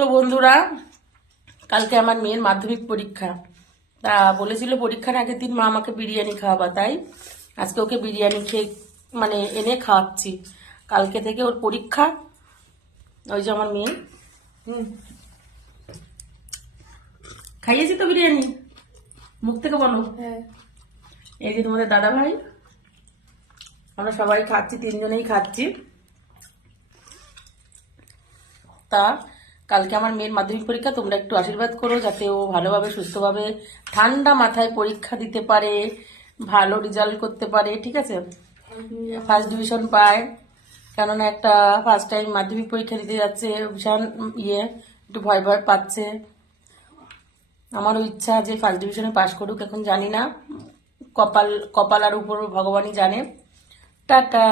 তো বন্ধুরা, কালকে আমার মেয়ের মাধ্যমিক পরীক্ষা। তা বলেছিল পরীক্ষার আগের দিন মা আমাকে বিরিয়ানি খাওয়াবা, তাই আজকে ওকে বিরিয়ানি খেয়ে এনে খাওয়াচ্ছি। কালকে থেকে ওর পরীক্ষা। ওই যে আমার মেয়ে, খাইয়েছি তো বিরিয়ানি, মুখ থেকে বলো। এই যে তোমাদের দাদা ভাই, আমরা সবাই খাচ্ছি, তিনজনেই খাচ্ছি। তা কালকে আমার মেয়ের মাধ্যমিক পরীক্ষা, তোমরা একটু আশীর্বাদ করো যাতে ও ভালোভাবে সুস্থভাবে ঠান্ডা মাথায় পরীক্ষা দিতে পারে, ভালো রেজাল্ট করতে পারে, ঠিক আছে, ফার্স্ট ডিভিশন পায়। কেননা একটা ফার্স্ট টাইম মাধ্যমিক পরীক্ষা দিতে যাচ্ছে, ভীষণ একটু ভয় ভয় পাচ্ছে। আমারও ইচ্ছা যে ফার্স্ট ডিভিশনে পাশ করুক, এখন জানি না, কপাল কপাল আর উপর ভগবানই জানে। টাটা।